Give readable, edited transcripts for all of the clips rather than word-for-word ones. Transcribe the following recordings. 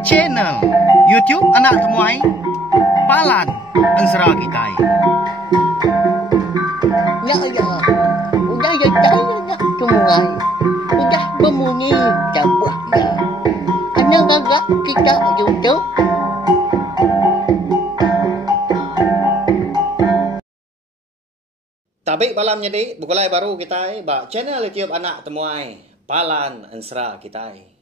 Channel YouTube anak temuai Palan Ensera Kitai. Ya ya, udah ya saya temuai, udah berbunyi cabutnya. Anak gagak kita YouTube. Tapi malam jadi bukulai baru kita channel YouTube anak temuai Palan Ensera Kitai.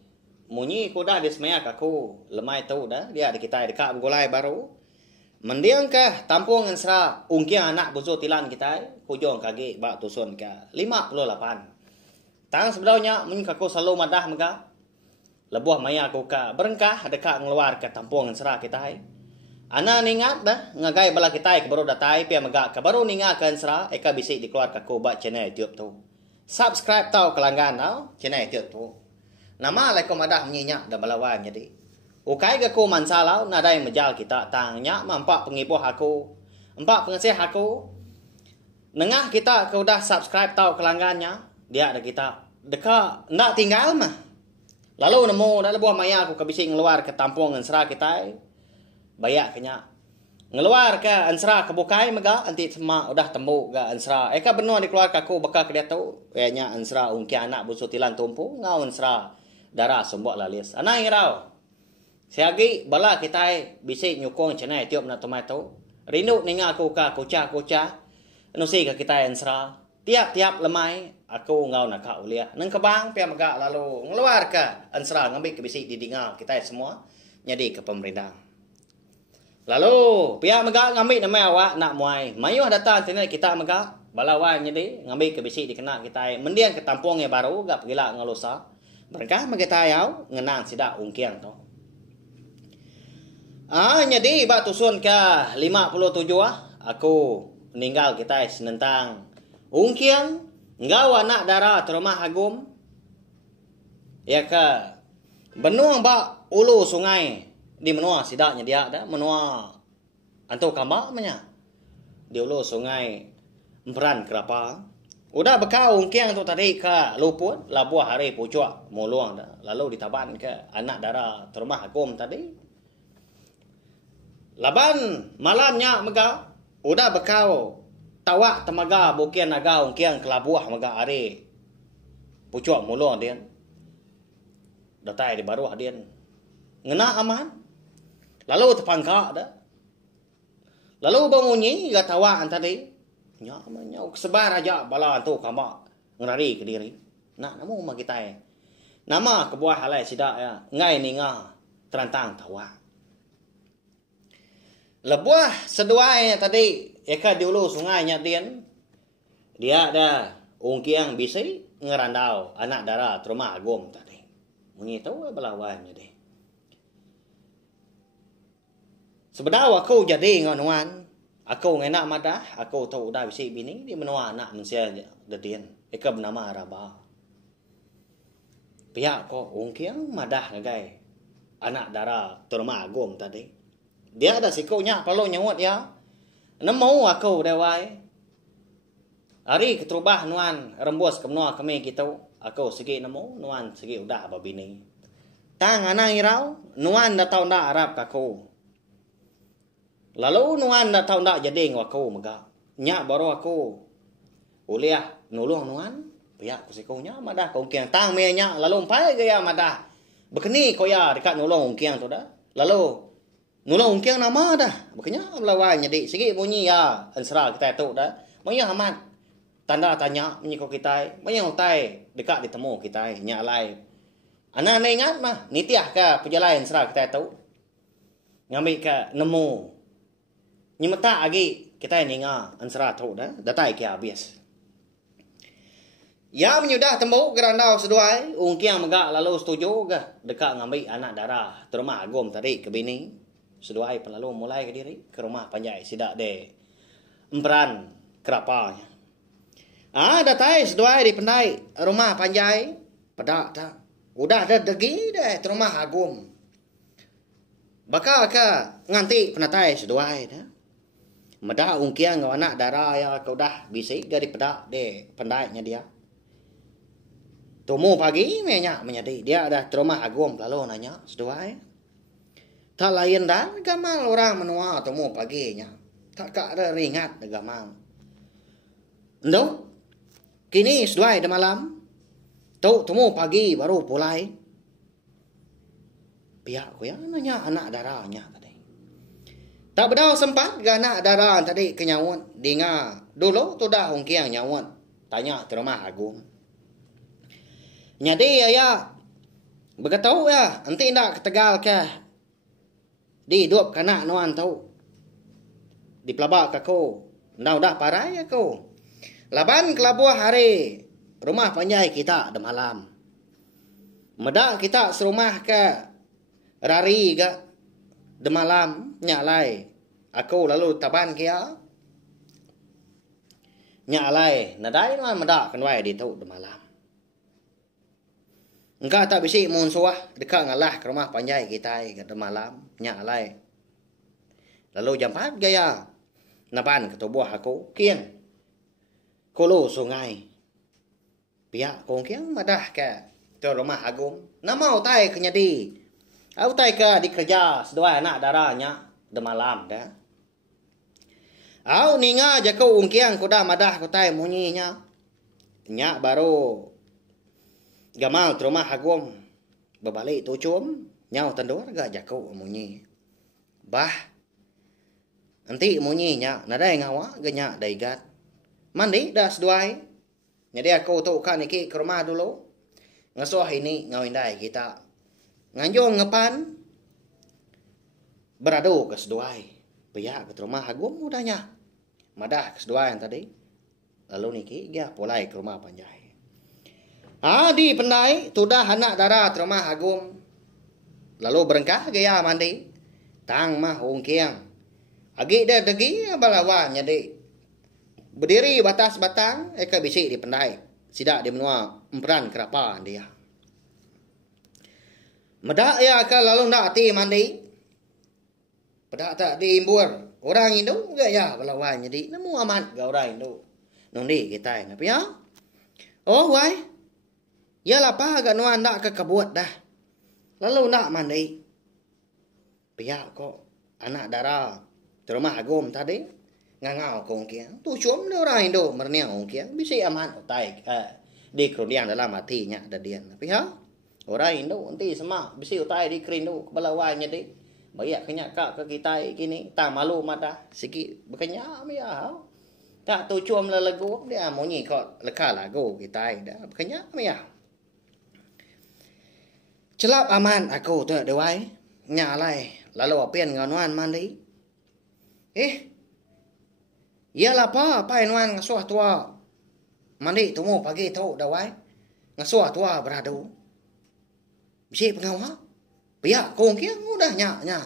Munyi kuda di semaya kaku lemai tu dah dia ada kita dekat bukulai baru. Mendiangkah tampung Ensera ungkia anak buzo tilan kita hujung kaki bak tusun ke 58. Tang sebenarnya munyi kaku selalu madah mega. Lebuh maya aku ka berengkah dekat ngeluar ke tampung Ensera kita. Ana ningat dah ngagai bala kita ke baru datai pia mega ke baru ningat ke Ensera eka bisik dikeluar kaku bak channel YouTube tu. Subscribe tau kelanggan tau channel YouTube tu. Nama lai ko madah menyenyak dan balawan jadi. Ukai ke ko mansalau nadai menjal kita tangnya mampak pengibuh aku. Empak pengesih aku. Nengah kita ke udah subscribe tau kelanggannya. Dia ada kita. Deka ndak tinggal mah. Lalu nemu dah lebuh maya aku kebisik ngeluar ke tampung Ensera kita. Bayak kenya. Ngeluar ke Ensera ke bukai mega anti semak udah temu ke Ensera. Eka benar dikeluar ke aku bekal ke dia tu. Kayaknya Ensera ungki anak busutilan tumpu ngau Ensera. Darah sombok lalis. Anak irau. Siagi bala kita bisik nyukong channel YouTube na tomato. Rindu ninga aku ka kuca-kuca. Nusi ka kita Ensera. Tiap-tiap lemai aku ngau nak ka ulia. Nang kebang pia megak lalu ngeluar ke Ensera ngambil ke bisik didingau kita semua jadi ke pemerintah. Lalu pia megak ngambil nama awak nak muai. Mayuh datang channel kita megak balawan jadi ngambil ke bisik dikena kita. Mendiang ke tampungnya baru gak pergilah ngelusa. Mereka mengetayau ngenang sidak ungkiang tu. Jadi bak tusun ke 57 aku meninggal kita senentang ungkiang ngau anak darah terumah agum. Ya ke benuang bak ulu sungai di menua sidaknya dia dah menua antu kambak menya. Di ulu sungai Emperan Kerapa. Udah bekau ungkiang tu tadi ke luput labuah hari pucuk muluang dah. Lalu ditaban ke anak darah terumah agum tadi. Laban malamnya mega udah bekau tawak temaga bukian naga ungkiang ke labuah mega hari pucuk muluang dia. Datai di baru dia. Ngena aman. Lalu tepangka dah. Lalu bangunyi ga tawak tadi. Nya sebar aja bala tu kama ngerari ke diri. Nak namu ma kita. Nama kebuah halai sidak ya. Ngai ninga terantang tawa. Lebuah seduai tadi eka diulu sungainya dian. Dia ada ungkiang bisi ngerandau anak darah terumah agum tadi. Munyi tahu belawannya deh. Sebenarnya aku jadi ngonuan. Aku ngenak madah, aku tahu dah bisi bini di menua anak mensia dedian. Eka bernama Araba. Pihak ko ungkiang madah ngagai anak darah terumah agum tadi. Dia ada sikunya kalau nyawat ya. Nemu aku dewai. Hari keterubah nuan rembus ke menua kami gitu. Aku segi nemu nuan segi udah babini. Tang anang irau nuan dah tahu dah Arab kaku. Lalu nuan dah tahu tak jadi ngau aku mega. Nya baru aku uliah nulung nuan. Pihak ku sikunya madah kau ungkiang tang menya lalu empai gaya madah. Bekeni koya dekat nulung ungkiang tu dah. Lalu nulung ungkiang nama dah. Bekenya melawan jadi segi bunyi ya Ensera kita tu dah. Moya amat. Tanda tanya menyi ko kita. Moya utai dekat ditemu kita nya alai. Ana ingat mah nitiah ka perjalanan Ensera kita tu. Ngambil ke nemu. Nyemeta lagi kita ninga Ensera tu dah datai ke habis. Ya menyudah tembuk gerandau seduai ungkiang megak lalu setuju ke dekat ngambil anak darah terumah agum tadi ke bini. Seduai pun lalu mulai ke diri ke rumah panjai sidak de Emperan Kerapa. Datai seduai di pendai rumah panjai pedak tak. Udah ada degi deh terumah agum. Bakal ke nganti penatai seduai dah. Medah ungkiang ngau anak darah ya kau dah bisik dari pedak de pendainya dia. Temu pagi menya menyadi. Dia ada trauma agum lalu nanya seduai. Tak lain dah gamal orang menua temu paginya. Tak ada ringat gamal. Ndo, kini seduai dah malam. Temu pagi baru pulai. Pihak ko ya nanya anak darahnya tadi. Tak bedau sempat ke anak darah tadi kenyawun. Dinga dulu tu dah ungkiang nyawun. Tanya trauma agum. Nyadi ya, berkatau ya, nanti nak ketegal ke di hidup kanak nuan tahu. Di pelabak aku, nau dah parai aku. Laban kelabuah hari, rumah panjai kita ada malam. Medak kita serumah ke rari ke de malam nyalai. Aku lalu taban kia. Nyalai, nadai nuan medak kenwai di tahu de malam. Engkau tak bisi mun suah dekat ngalah ke rumah panjai kita ke malam nya alai. Lalu jam 4 gaya. Naban ke tubuh aku kian. Kolo sungai. Pihak kongkiang madah ke ke rumah agung. Namau tai ke nyadi. Au tai ke di kerja sedua anak darahnya de malam dah. Au ninga jako ungkiang kuda madah ku tai munyinya. Nya baru gamal trauma hagum berbalik tu cum nyau tandor ga jako munyi bah nanti munyi nya nadai ngawa ga nya daigat mandi das duai jadi aku tu kan iki ke rumah dulu ngasuh ini ngawindai kita nganjong ngepan beradu ke seduai pihak ke rumah hagum udahnya madah ke seduai yang tadi lalu niki dia pulai ke rumah panjai. Di pendai, sudah anak darah trauma agum. Lalu berengkah gaya mandi. Tang mah ungkiang. Agi dah degi balawan jadi. Berdiri batas batang, eka bisik di pendai. Sidak di menua emperan kerapa dia. Medak ya ke lalu nak ti mandi. Pedak tak diimbur. Orang Indo gaya balawan jadi. Namu amat ke orang Indo. Nundi kita apa ya? Oh, why? Yalah pa agak nuan nak ke kebut dah. Lalu nak mandi. Pihak kok anak darah terumah agum tadi ngangau kongkiang. Tu cium dia orang Indo merniang kongkiang. Bisa aman otai di kerudian dalam hatinya ada dia. Pihak orang Indo nanti semak bisa otai di kerindu kebalawannya di. Bayak kenyak kak ke kita kini tak malu mata sikit berkenyak ya. Tak tu cium lelagu dia monyi kok lekal lagu kita dah berkenyak ya. Celap aman aku tu dewai nyalai lalu apian nganuan mandi. Yalah pa nuan ngasuh tua mandi temu pagi tu dewai ngasuh tua beradu. Bisi pengawa. Pihak kongkiang udah nya.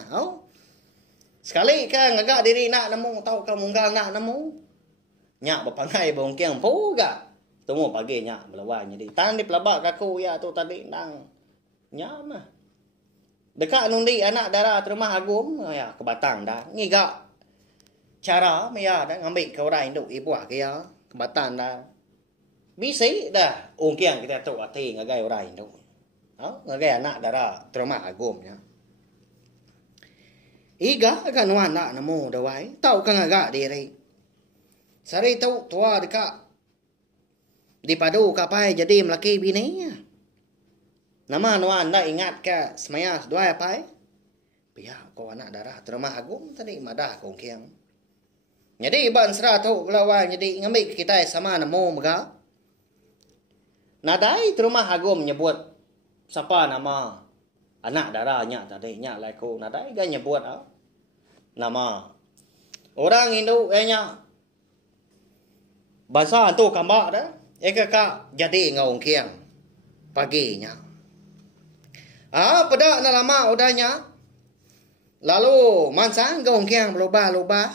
Sekali kan ngagak diri nak nemu tahu ka munggal nak nemu. Nya bapangai bongkiang puga. Temu pagi nya belawan jadi tan di pelabak aku ya tu tadi nang nyama. Dekat nundi anak darah terumah agum ya ke Batang dah. Ngiga cara maya dah ngambil ke orang Indo ibu ke ya ke Batang dah. Bisi dah ungkiang kita tu ati ngagai orang Indo. Ngagai anak darah terumah agum ya. Iga kan wan nak nemu dawai tahu kan agak diri. Sari tu tua dekat dipadu kapai jadi melaki bini. Nama nuan nak ingat ke semaya dua apa? Pihak kau anak darah terumah agum tadi madah kongkiang. Jadi ban serah tu lawan jadi ngambil kita sama nemu mega. Nadai terumah agum nyebut siapa nama anak darahnya tadi nya laiku nadai ga nyebut nama orang Indo nya bahasa tu kambak dah. Eka kak jadi ngongkiang paginya. Pada nak lama udahnya. Lalu mansang gongkiang berubah-ubah.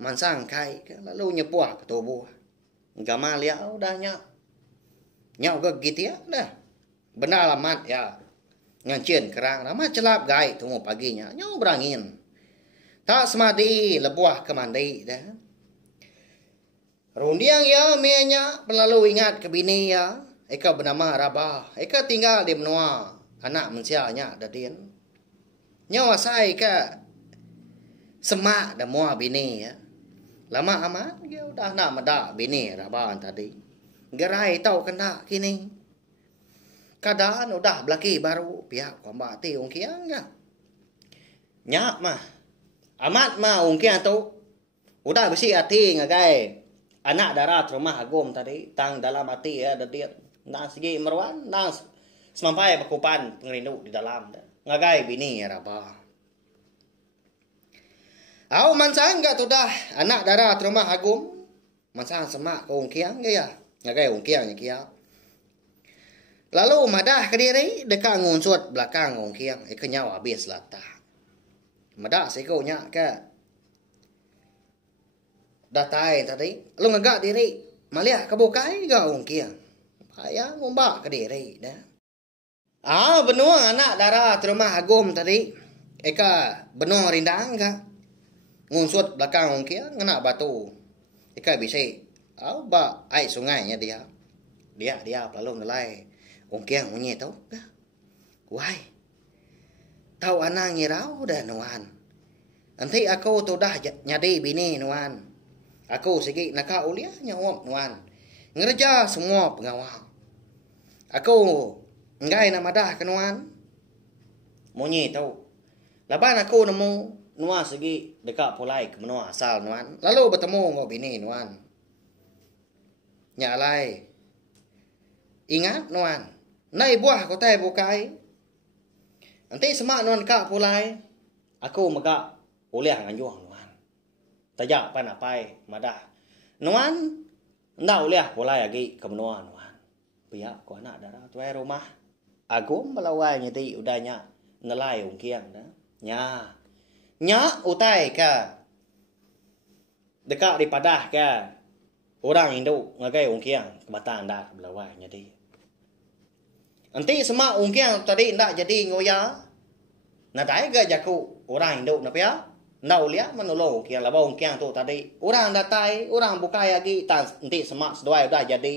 Mansang kai. Lalu nyepuah ke tubuh. Gamal ya udahnya. Nyau ke gitu ya dah. Benar alamat ya. Ngancin kerang. Lama celap gai tunggu paginya. Nyau berangin. Tak semadi lebuah ke mandi dah. Rundiang ya mianya. Lalu ingat ke bini ya. Eka bernama Rabah. Eka tinggal di menua anak mensianya dadian. Nyawa saya eka semak dah mua bini ya. Lama amat dia udah nak medak bini Rabah tadi. Gerai tahu kena kini. Kadang udah belaki baru pihak kombat ti ungkiang ya. Nyak mah. Amat mah ungkiang tu. Udah besi hati ngagai. Anak darat rumah agum tadi. Tang dalam hati ya dadian. Nang segi meruan. Nang semampai bakupan pengerindu di dalam. Ngagai bini Rabah. Au mansang gak tu dah. Anak darat rumah agum. Mansang semak ke ungkiang ya. Ngagai ungkiang ya. Lalu madah ke diri dekat ngunsut belakang ungkiang. Kenyau habis latah. Madah sekonya ke. Datai tadi. Lu ngagak diri. Malia kebukai gak ungkiang. Ayah ngombak ke diri dah. Benua anak darah rumah agum tadi. Eka benua rindang gak. Ngunsut belakang ungkiang ngena batu. Eka bisa. Ba air sungainya dia. Dia lalu ngelai. Ungkiang unyi tau gak. Wai. Tahu anak ngirau dah nuan. Nanti aku tu dah nyadi bini nuan. Aku segi nak uliah nyawap nuan. Ngerja semua pengawal. Aku ngai nama dah ke nuan. Munyi tahu. Laban aku nemu nuan segi dekat pulai ke menua asal nuan. Lalu bertemu ngau bini nuan. Nyalai. Ingat nuan. Nai buah ko tai bukai. Nanti semak nuan kak pulai. Aku megak uliah nganjuang nuan. Tajak panapai madah. Nuan ndak uliah pulai lagi ke menua nuan. Pihak ko anak darah tuai rumah. Agum melawai nyeti udahnya nelai ungkiang dah. Nya utai ka. Dekat di padah ka. Orang Indo ngagai ungkiang kebataan dah melawai nyeti. Nanti semak ungkiang tadi ndak jadi ngoya. Natai ga jaku orang Indo na pia. Ndak uliah menolong ungkiang laba ungkiang tu tadi. Orang datai, orang bukai lagi nanti semak seduai udah jadi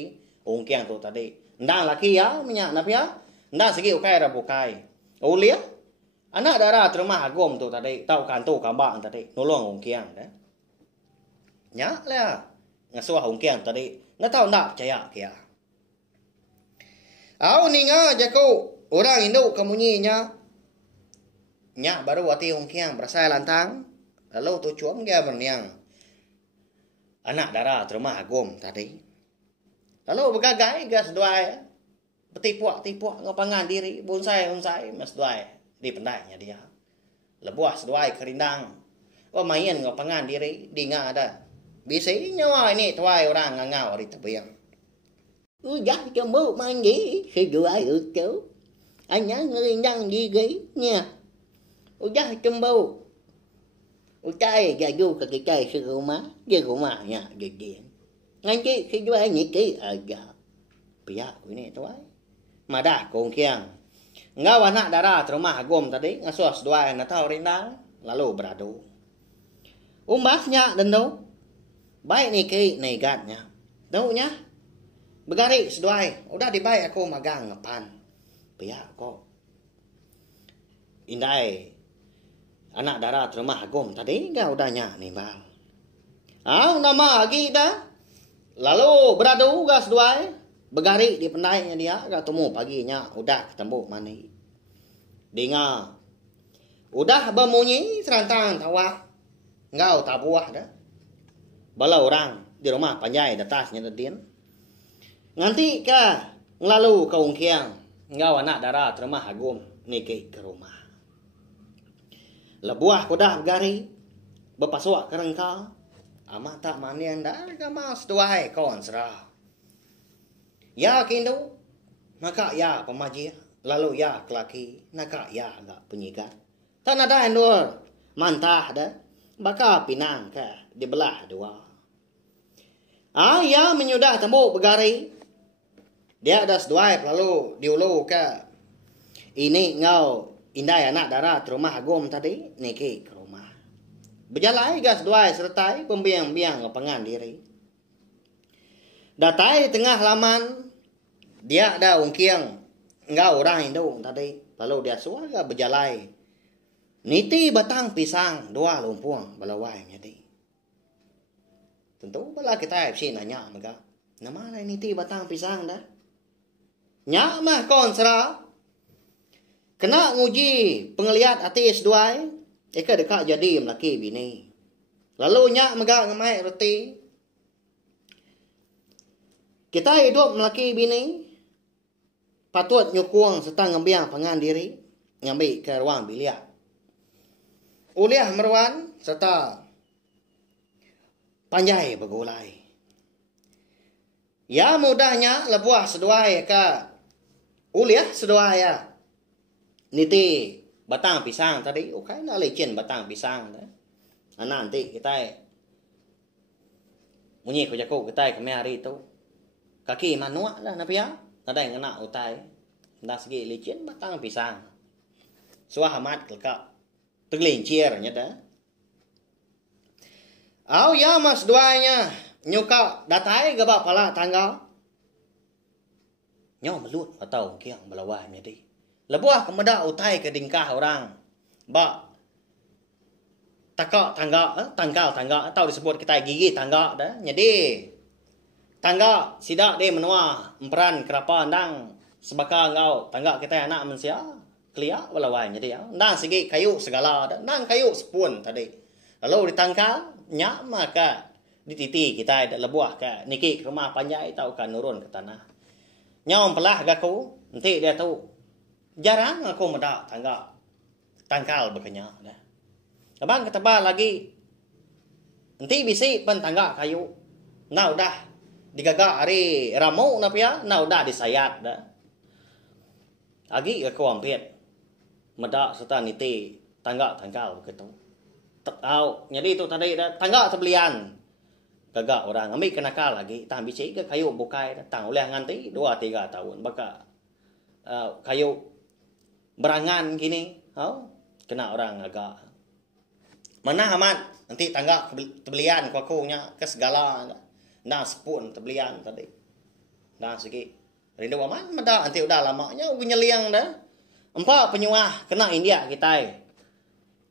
ungkiang tu tadi. Ndak laki ya minyak na pia. Ndak segi ukai ra bukai. Uliah anak darah rumah agum tu tadi. Tahu kantu kambang tadi. Nolong ungkiang dah. Nya lah. Ngasuah ungkiang tadi. Ndak tahu ndak percaya kia. Au ninga jaku orang Indo kemunyinya. Nya baru hati ungkiang berasai lantang. Lalu tu cuam dia berniang. Anak darah rumah agum tadi. Lalu bergagai gas duai. Bertipuak ngapangan diri. Bonsai mas duai. Di pendainya dia. Lebuah seduai kerindang. Main ngapangan diri. Di nga ada. Bisa nyawa ini tuai orang ngangau di tebiang. Udah cemburu mandi. Seduai itu. Hanya ngerindang diri. Nya. Udah cemburu. Utai jadu ke kita serumah. Di rumahnya jadi. Nanti seduai nyiki aja. Pihak ini tuai. Madah kongkiang. Ngau anak darah rumah agum tadi. Ngasuh seduai na tahu rindang. Lalu beradu. Umbasnya dendo. Baik niki negatnya. Taunya. Begari seduai. Udah dibaik aku magang ngepan. Pihak kok. Indai. Anak darah rumah agum tadi enggak udahnya nimbal. Nama lagi dah. Lalu beradu gas duai. Begari di pendainya dia. Ketemu paginya. Udah ketemu mani. Dengar. Udah bemunyi serantang tawak. Engkau tak buah dah. Bala orang di rumah panjai datasnya dadin. Nanti ka ngelalu ke ungkiang. Engkau anak darah rumah agum. Niki ke rumah. Lebuah kuda begari. Berpasuak ke rengka. Amat tak manian dah. Kamas duai kawan serah. Ya kindu. Maka ya pemaji. Lalu ya kelaki. Naka ya agak penyikat. Tak ada yang dua. Mantah dah. Baka pinang ka. Dibelah dua. Ya menyudah tembuk begari. Dia ada seduai lalu diulu ka. Ini ngau. Indai anak darah rumah agum tadi. Niki ke rumah. Berjalai gas duai sertai. Pembiang-biang ngepengan diri. Datai tengah laman. dia ada ungkiang enggak orang Indo tadi lalu dia suara berjalai niti batang pisang dua lumpuang balawai jadi tentu bala kita FC nanya mereka nama lain niti batang pisang dah nyak mah konsra kena nguji pengeliat atis duai eka dekat jadi laki bini lalu nyak mereka ngemai roti kita hidup laki bini patut nyukung serta ngembiang pangan diri ngambil ke ruang biliar uliah meruan serta panjai bergulai ya mudahnya lebuah seduai ka uliah seduai ya niti batang pisang tadi okay na lecin batang pisang dah nanti kita munyi ko jako kita kami hari tu kaki manua lah napia ada yang kena utai dah segi licin batang pisang suah amat kelak tergelincir nyata au ya mas duanya nyuka datai gaba pala tangga nyo melut atau kiang belawai jadi lebuah kemeda utai ke dingkah orang ba takak tangga atau disebut kita gigi tangga dah jadi tangga sidak dia menua emperan kerapa andang sebaka ngau tangga kita anak manusia kelia walawai jadi ya ndang segi kayu segala dah ndang kayu sepun tadi lalu ditangkal nyak maka dititi kita ada lebuah ka niki ke rumah panjai tau kan nurun ke tanah nyom pelah gaku nanti dia tahu jarang aku meda tangga tangkal bekenya dah abang ketebal lagi nanti bisi pen tangga kayu nah udah digagak hari ramu napia nah udah disayat dah agi aku ampit meda serta niti tangga tangkal begitu tahu jadi itu tadi dah tangga sebelian gagak orang ambil kenakal lagi tang bisi ke kayu bukai tang oleh nganti 2-3 tahun baka kayu berangan gini kena orang agak mana amat nanti tangga tebelian kuakunya ke segala nah sepun tebelian tadi nah segi rindu aman meda nanti udah lamanya nyeliang dah empat penyuah kena India kita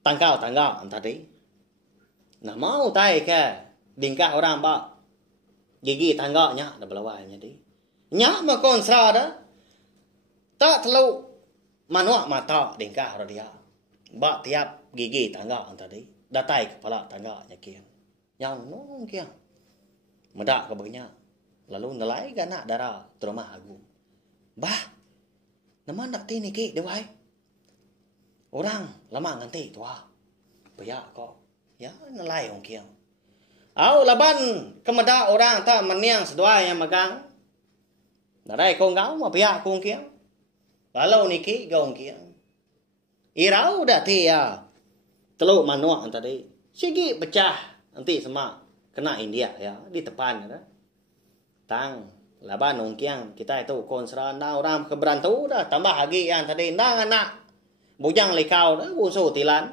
tangkal tangga tadi nah mau tai ke dingkah orang ba gigi tangganya dah belawai jadi nyak ma konsra dah tak telu manua mata dingkah dia ba tiap gigi tangga tadi datai kepala tangga nyakian yang nong kian medak ke bagnya lalu nelai gana darah terumah agung bah nama nak ti niki dewai orang lama nganti tua paya kok ya nelai ong kian au laban kemeda orang tak meniang sedua yang megang darai kong gau ma paya kong kian lalu niki gong kian irau dah ti ya teluk manua tadi sigi pecah nanti semak kena India ya di depan ya. Tang laban ongkiang kita itu konsra na orang keberantu dah tambah lagi yang tadi nang anak bujang lekau dah busu tilan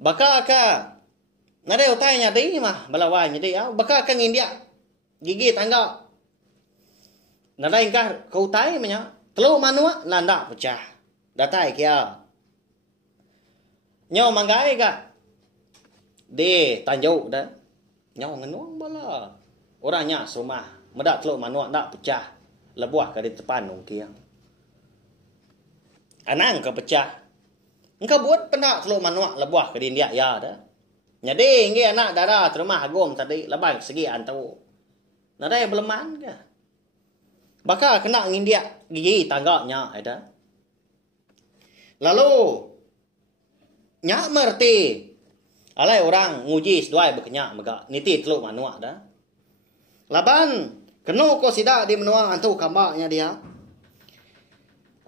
baka ka nade utai nya di mah balawai nya di ya baka kan India gigi tangga nade ingkar kau tai manya teluk manua nanda pecah datai kia nyaw manggai ka di tanjau dah nyaw ngenuang bala orangnya rumah medak teluk manua ndak pecah lebuah ke di depan ongkiang anang ke pecah engkau buat penak teluk manua lebuah ke di India ya dah jadi ngi anak darah terumah agom tadi leban segi antau nadai beleman ke bakal kena ngindia gigi tangganya ada lalu nyak merti alai orang nguji seduai berkenyak mega niti teluk manua dah laban kenu ko sida di menua antu kambaknya dia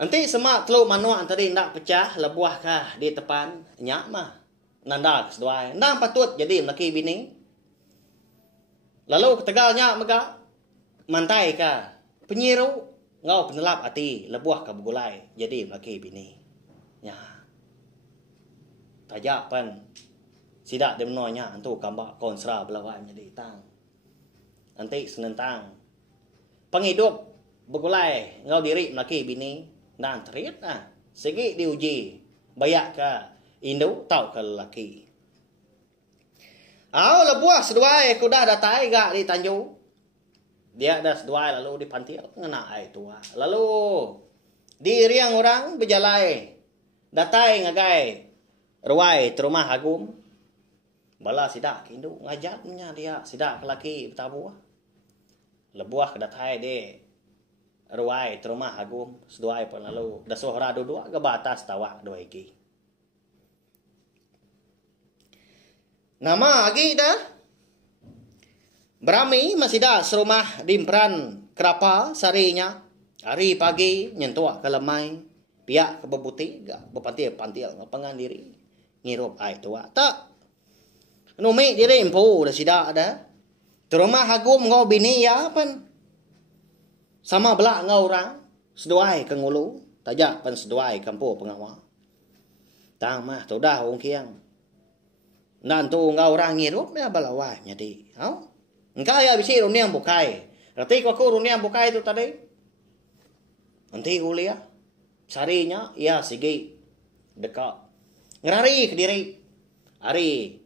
nanti semak teluk manua tadi ndak pecah lebuah kah di depan nyak mah nanda seduai nang patut jadi laki bini lalu ketegalnya mega mantai kah penyiru ngau penelap ati lebuah ka begulai jadi laki bini nya tajak pan sidak de menonya antu kambak konsra belawai jadi tang nanti senentang penghidup begulai ngau diri melaki bini nan terit segi diuji bayak ke Indo tau ke lelaki. Lebuah seduai kuda datai gak di Tanjung. Dia ada seduai lalu dipantil ngena ai tua. Lalu di riang orang berjalai datai ngagai ruai terumah agum. Bala sidak Indo ngajatnya dia sidak lelaki bertabuah. Lebuah ke datai de ruai terumah agum seduai pun lalu dasuh radu dua ke batas tawa dua iki. Nama agi dah berami masih dah serumah dimpran kerapa sarinya hari pagi nyentuak ke lemai pihak ke bebuti gak berpantil-pantil ngapangan diri ngirup ai tua tak numi diri empu dah sidak dah terumah agum ngau bini ya pan sama belak ngau orang seduai ke ngulu tajak pan seduai kampu pengawa tang mah tu dah wong kiang nan tu ngau orang ngirup ya balawai jadi engkau ya bisi runiang bukai rati ko runiang bukai tu tadi nanti ulia sarinya ya sigi dekat ngerari ke diri hari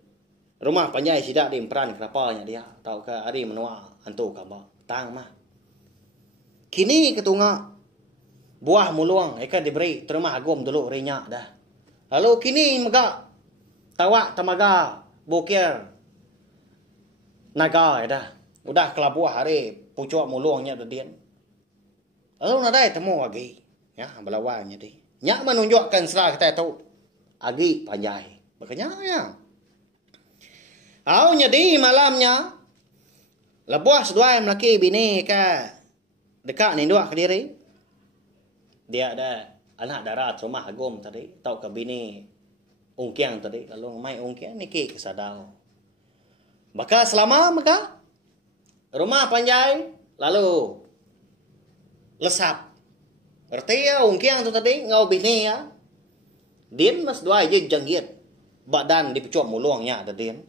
rumah panjai sidak di peran kerapanya dia tahu ke hari menua antu kamba tang mah kini ketunga buah muluang eka diberi terima agum dulu rinya dah lalu kini megak tawa tamaga bukir naga dah udah kelabuah hari pucuk muluangnya dadian lalu nadai temu lagi ya belawanya di nyak menunjukkan serah kita tahu agi panjai makanya ya jadi malamnya lebuah seduai melaki bini ke dekat ni dua ke diri dia ada anak darat rumah agum tadi tahu ke bini ungkiang tadi lalu mai ungkiang niki kesadau maka selama maka rumah panjai lalu lesap berarti ya ungkiang tu tadi ngau bini ya din mas dua je janggit badan dipecuak muluangnya ada din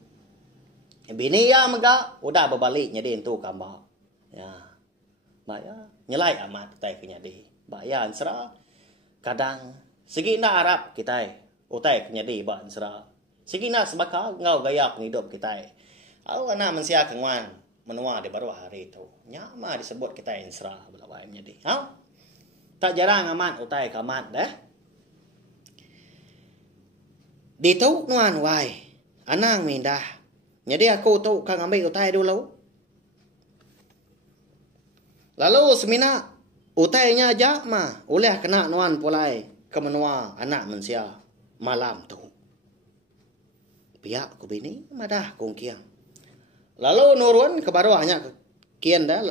bini ya maka udah berbaliknya din tu kamba ya baya nyelai amat tai kenya di baya ansra kadang segi na Arab kita utai kenyadi ba ansra sigi na sebaka ngau gaya penghidup kita ana mensia kengwan menua di baru hari itu nyama disebut kita ansra belawai nyadi tak jarang amat utai kamat dah ditu nuan wai anang mindah nyadi aku tu kang ambil utai dulu lalu semina utainya aja mah oleh kena nuan pulai ke menua anak mensia malam tu pihak ku bini madah kongkiang lalu nurun ke bawahnya kian dah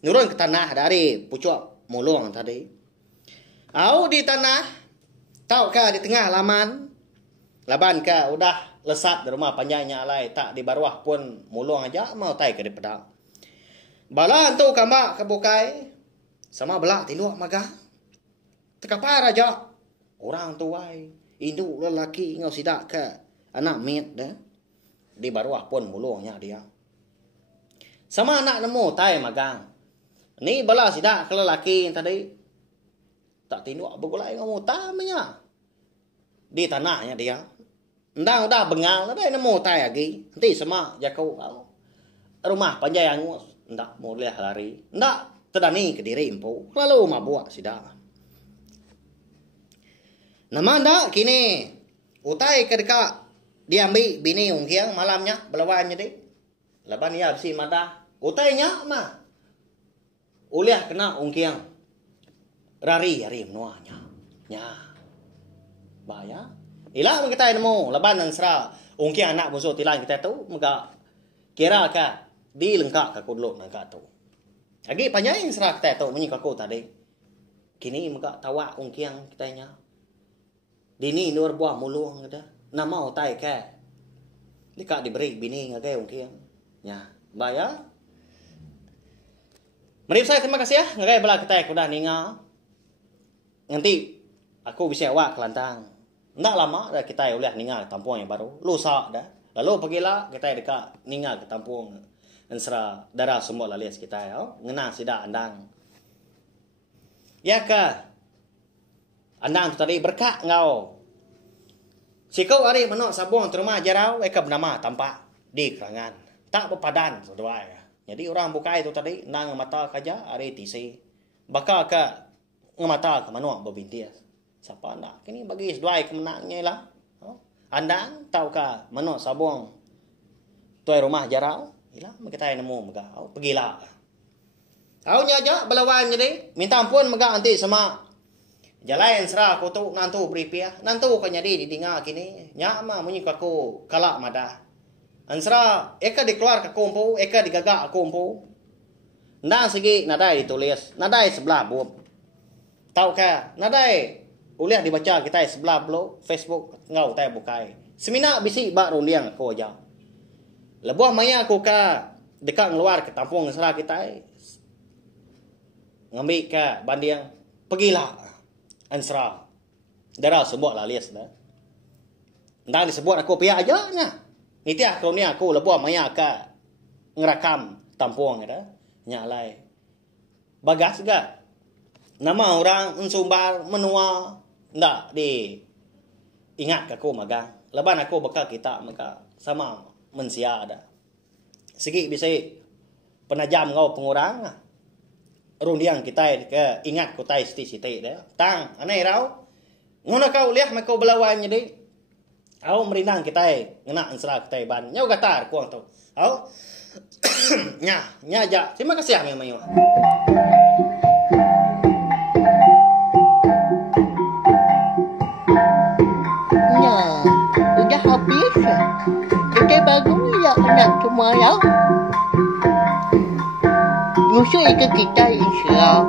nurun ke tanah dari pucuk mulung tadi di tanah tahu ke di tengah laban ke udah lesat di rumah panjangnya alai tak di bawah pun mulung aja mau tai ke di pedang bala tu kambak ke bukai sama belak tinduk maga tekapar aja orang tuai induk lelaki ngau sidak ke anak mit dah di bawah pun mulungnya dia sama anak nemu tai magang ni bala sidak ke lelaki tadi tak tinduk begulai ngau tamanya di tanahnya dia ndang udah bengal dah nemu tai lagi nanti sama jakau rumah panjai angus ndak boleh lari ndak tedani ke diri empu lalu mabuk sidak nama ndak kini utai ke dekat diambil bini ungkiang malamnya belawannya deh laban ya si mata utainya mah ulih kena ungkiang rari menuanya nya bahaya ilang kita nemu laban nang sera ungkiang anak musuh tilang kita tu muka kira ka di lengkap ka kudlok nang ka tu lagi panjang sera kita tu menyi ka ko tadi kini muka tawa ungkiang kitanya dini nur buah mulung ada nama utai ke dekat diberi bini ngagai ungkiang ya baya mari saya terima kasih ya ngagai bala kita kuda ninga nanti aku bisa awak kelantang ndak lama dah kita ulah ninga ke kampung yang baru lusa dah lalu pergilah kita dekat ninga ke kampung ensra darah semua lalias kita ya. Ngena sida andang. Ya ka. Andang tu tadi berkak ngau. Sikau ari manok sabong terima jarau eka bernama tampak di kerangan. Tak berpadan sedua ya. Jadi orang bukai itu tadi nang mata kaja ari tisi. Baka ka ngamata ke manok berbintis. Siapa nak? Kini bagi sedua kemenangnya lah. Andang tahu ka manok sabong tuai rumah jarau. Ilah kita nemu mega. Pergilah. Au nyaja belawan jadi minta ampun mega anti sama Jalain serah aku tu nantu beripia. Nantu kan jadi didengar kini. Nyak mah munyi aku kalak mada. Ansra eka dikeluar ke kumpu, eka digagak ke kumpu. Ndang segi nadai ditulis, nadai sebelah buat. Tahu ka, nadai uliah dibaca kita sebelah blog Facebook ngau tai bukai. Semina bisi bak rundiang aku aja. Lebuh maya aku ka dekat ngeluar ke tampung serah kita. Ngambil ka bandiang pergilah. Ansra darah sebut lah lias dah. Ndang disebut aku pihak aja nya. Nitiah kau ni aku lebuh maya ka ngerakam tampung dah. Nya lai. Bagas ga. Nama orang unsumbar menua ndak di ingat aku magang. Leban aku bakal kita maka sama mensia ada. Segi bisa penajam ngau pengurang. Rundiang kita ke ingat kutai siti-siti dah. Tang, anai rau. Ngono kau lihat kau belawan jadi. Au merinang kita ngena ansra kita ban. Nyau gatar kuang tu. Au. Nya aja. Terima kasih yang mayu. Nah, udah habis. Kita bagus ya anak semua ya. Musuh itu kita insya